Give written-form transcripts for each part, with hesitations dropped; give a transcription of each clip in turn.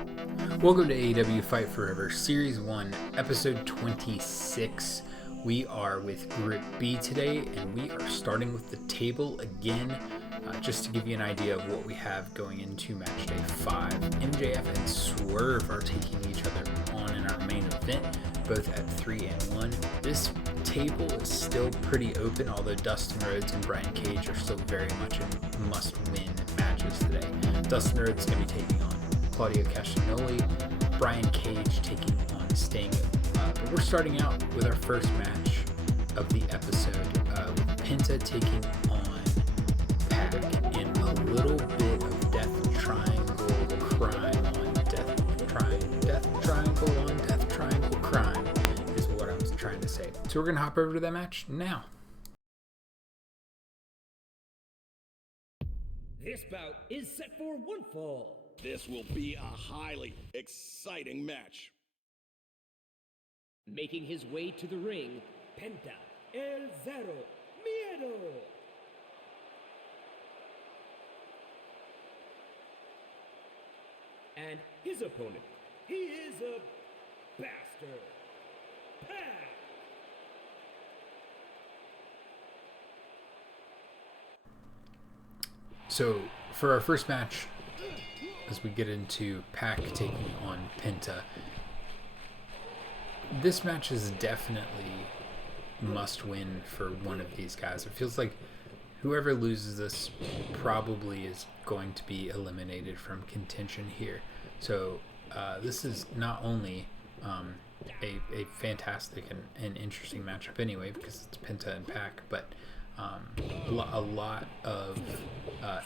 Welcome to AEW Fight Forever, Series 1, Episode 26. We are with Group B today, and we are starting with the table again, just to give you an idea of what we have going into Matchday 5. MJF and Swerve are taking each other on in our main event, both at 3 and 1. This table is still pretty open, although Dustin Rhodes and Brian Cage are still very much in must-win matches today. Dustin Rhodes is going to be taking on Claudio Castagnoli, Brian Cage taking on Sting. But we're starting out with our first match of the episode, with Penta taking on Pac in a little bit of Death Triangle crime on Death Triangle crime is what I was trying to say. So we're going to hop over to that match now. This bout is set for one fall. This will be a highly exciting match. Making his way to the ring, Penta El Zero M. And his opponent, he is a bastard, Pac. So for our first match, as we get into Pac taking on Penta, this match is definitely must win for one of these guys. It feels like whoever loses this probably is going to be eliminated from contention here. So this is not only a fantastic and interesting matchup anyway, because it's Penta and Pac, but a lot of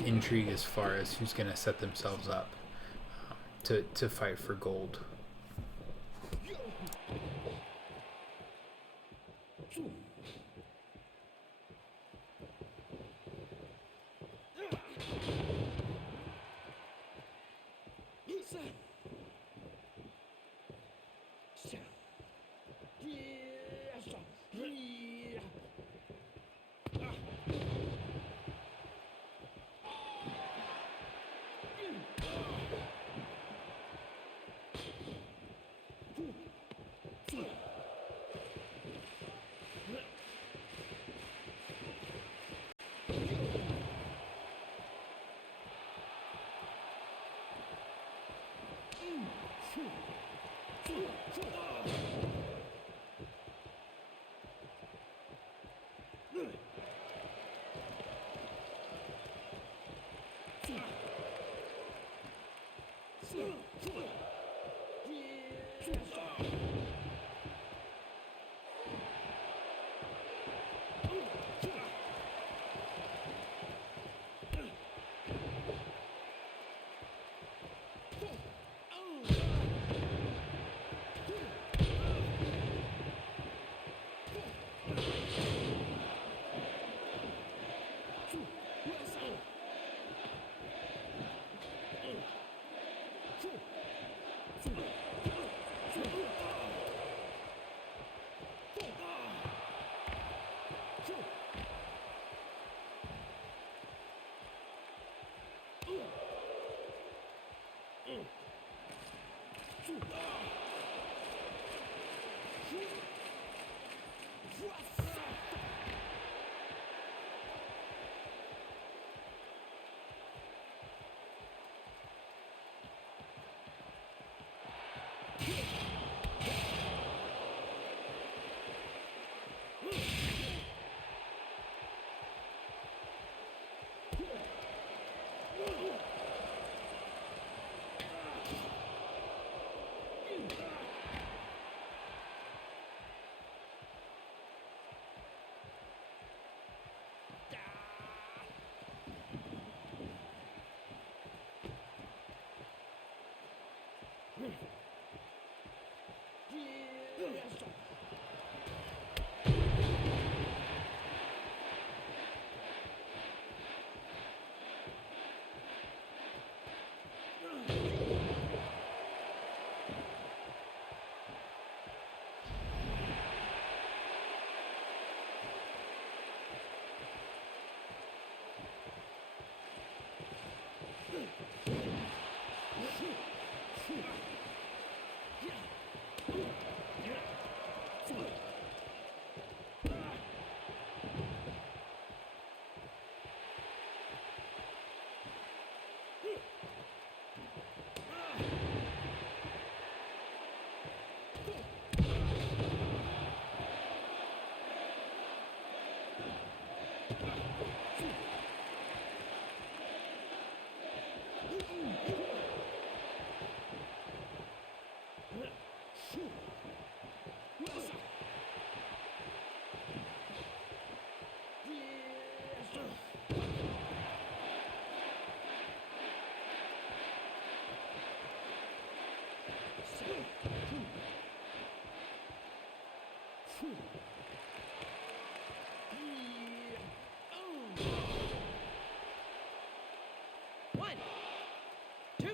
intrigue as far as who's going to set themselves up to fight for gold. One, two.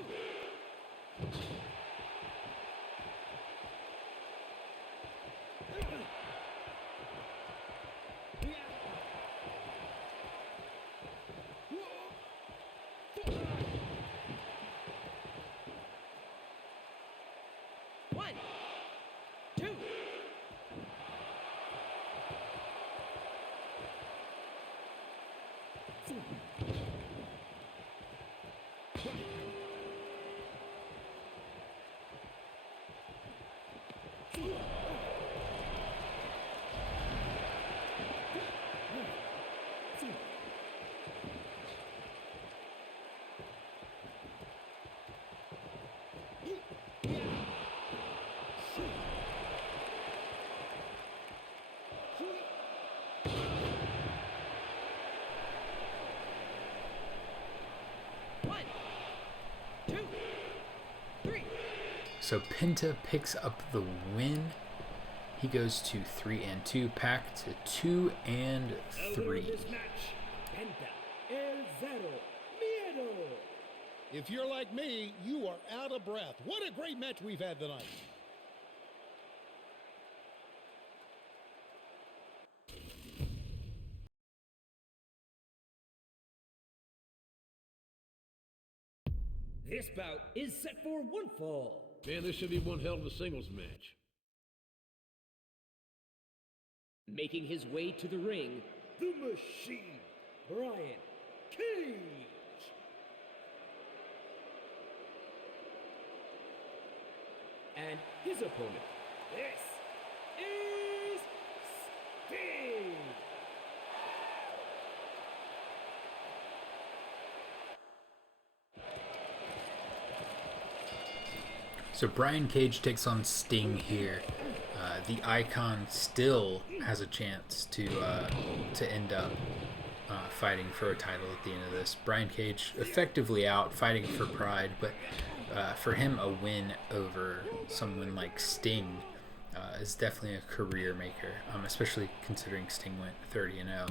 One, two. One, two, three. So Penta picks up the win. He goes to 3-2, Pac to 2-3. This match, Penta El Zero M. If you're like me, you are out of breath. What a great match we've had tonight. This bout is set for one fall. Man, this should be one hell of a singles match. Making his way to the ring, the Machine, Brian Cage. And his opponent, this is Sting. So Brian Cage takes on Sting here. The Icon still has a chance to end up fighting for a title at the end of this. Brian Cage effectively out fighting for pride, but for him a win over someone like Sting is definitely a career maker, especially considering Sting went 30-0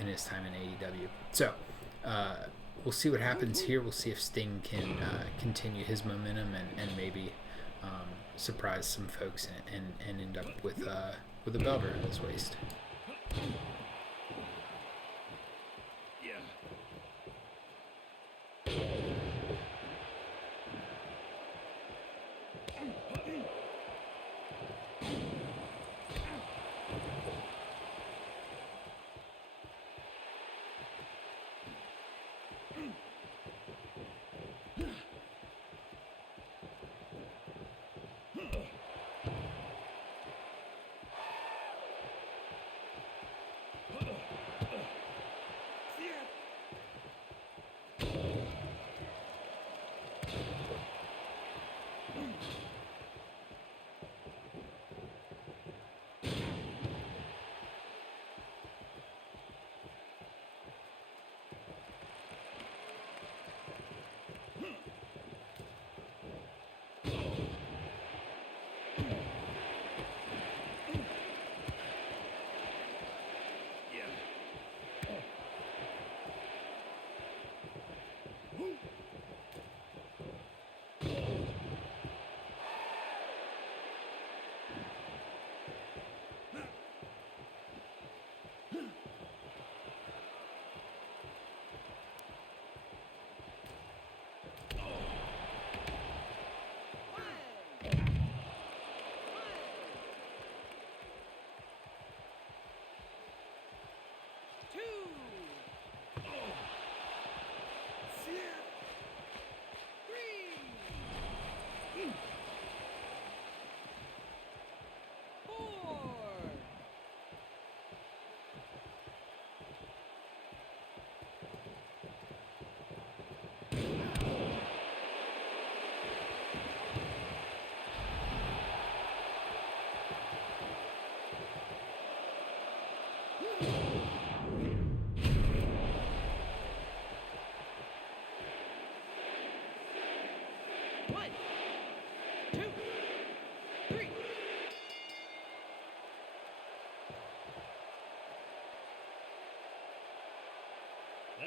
in his time in AEW. So we'll see what happens here. We'll see if Sting can continue his momentum and maybe surprise some folks and end up with a belt around his waist.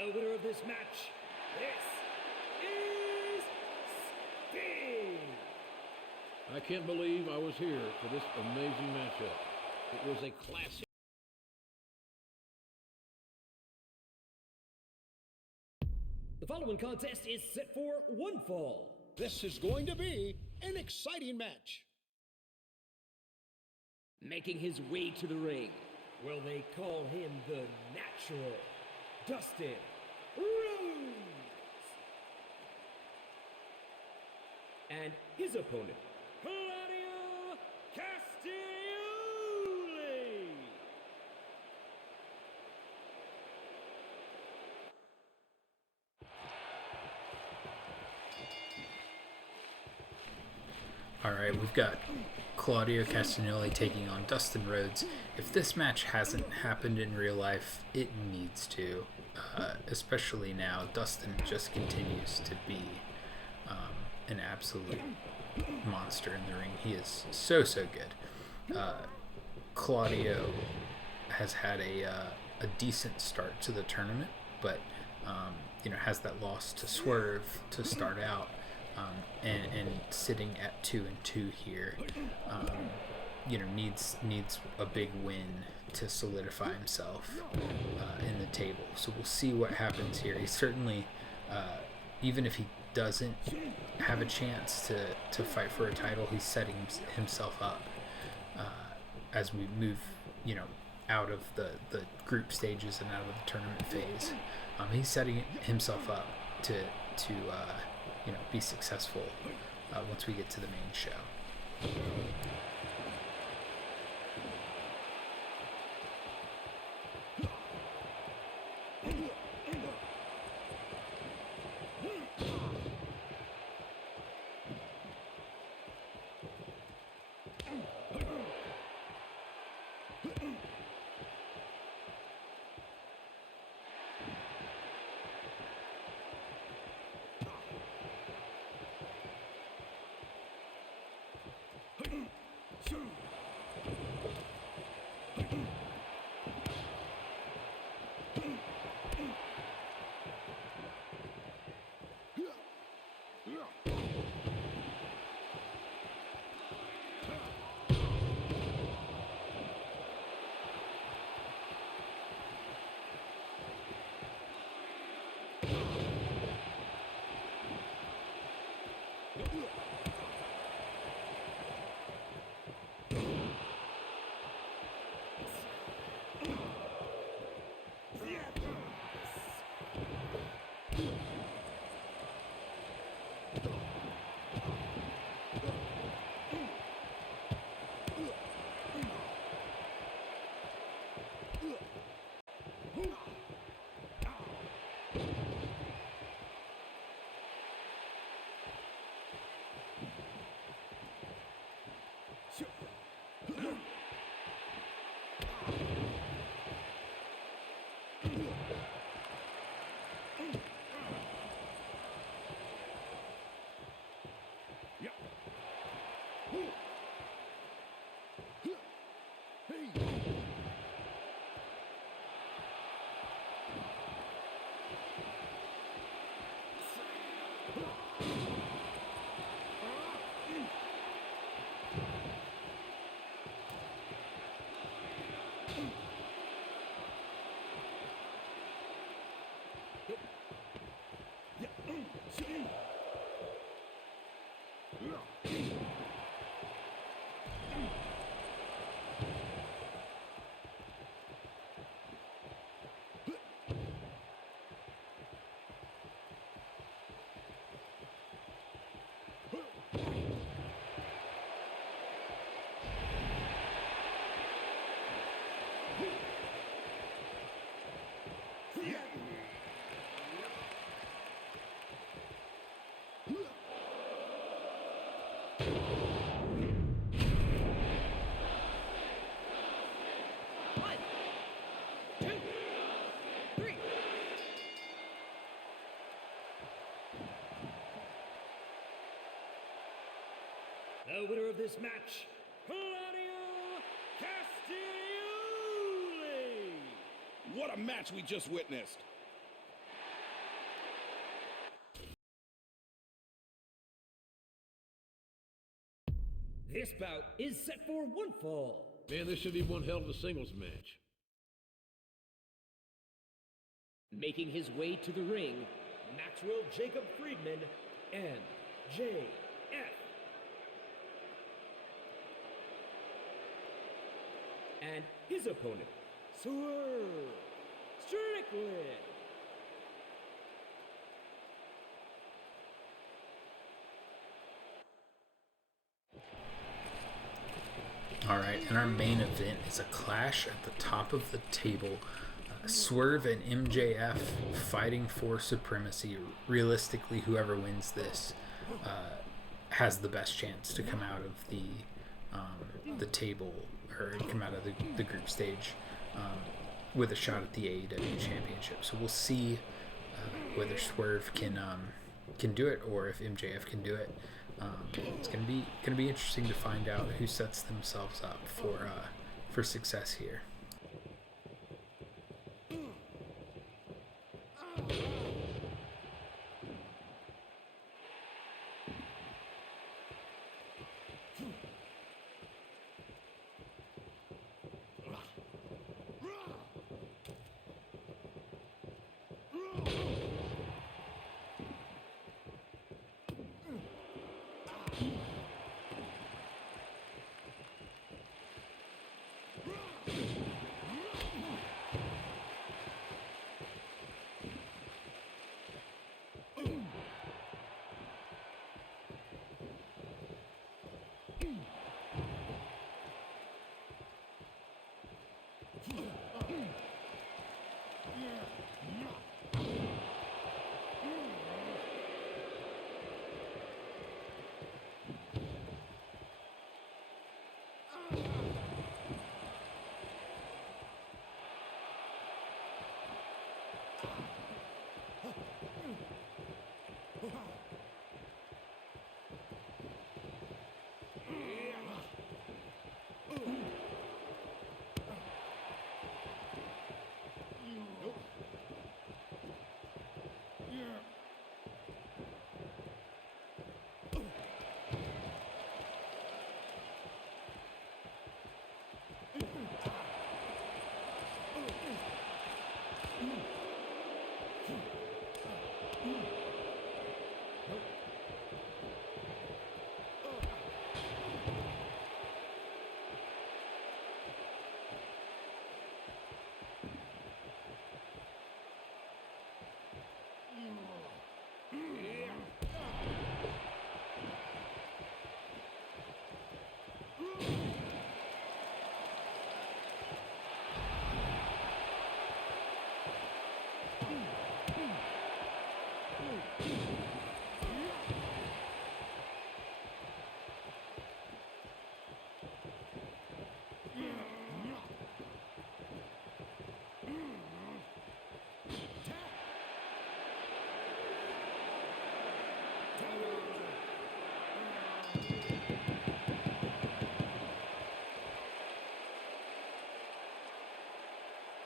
The winner of this match, this is Sting. I can't believe I was here for this amazing matchup. It was a classic. The following contest is set for one fall. This is going to be an exciting match. Making his way to the ring, will they call him the Natural, Dustin Rhodes? And his opponent, Claudio Castagnoli. All right, we've got Claudio Castagnoli taking on Dustin Rhodes. If this match hasn't happened in real life, it needs to. Especially now, Dustin just continues to be an absolute monster in the ring. He is so good. Claudio has had a decent start to the tournament, but has that loss to Swerve to start out. And sitting at 2-2 here, needs a big win to solidify himself in the table. So we'll see what happens here. He certainly, even if he doesn't have a chance to fight for a title, he's setting himself up as we move, out of the group stages and out of the tournament phase. He's setting himself up to be successful once we get to the main show. The winner of this match, Claudio Castagnoli. What a match we just witnessed. This bout is set for one fall. Man, this should be one hell of a singles match. Making his way to the ring, Maxwell Jacob Friedman, MJF. And his opponent, Swerve Strickland. All right, and our main event is a clash at the top of the table. Swerve and MJF fighting for supremacy. Realistically, whoever wins this has the best chance to come out of the table, or come out of the group stage with a shot at the AEW championship. So we'll see whether Swerve can do it, or if MJF can do it. It's gonna be interesting to find out who sets themselves up for success here.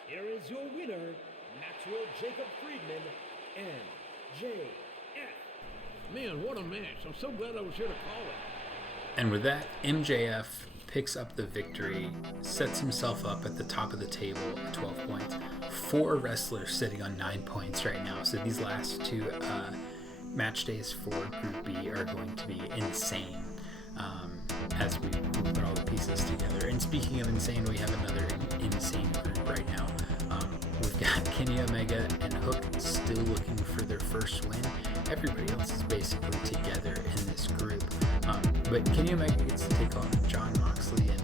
Here is your winner, Maxwell Jacob Friedman, MJF. Man, what a match. I'm so glad I was here to call it. And with that, MJF picks up the victory, sets himself up at the top of the table at 12 points. 4 wrestlers sitting on 9 points right now. So these last 2 match days for Group B are going to be insane as we put all the pieces together. And speaking of insane, we have another insane group right now. We've got Kenny Omega and Hook still looking for their first win. Everybody else is basically together in this group. But Kenny Omega gets to take on John Moxley, and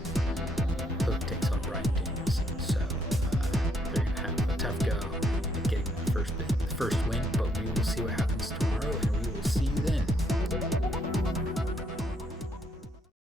Hook takes on Brian Danielson. So they're going to have a tough go at getting the first win.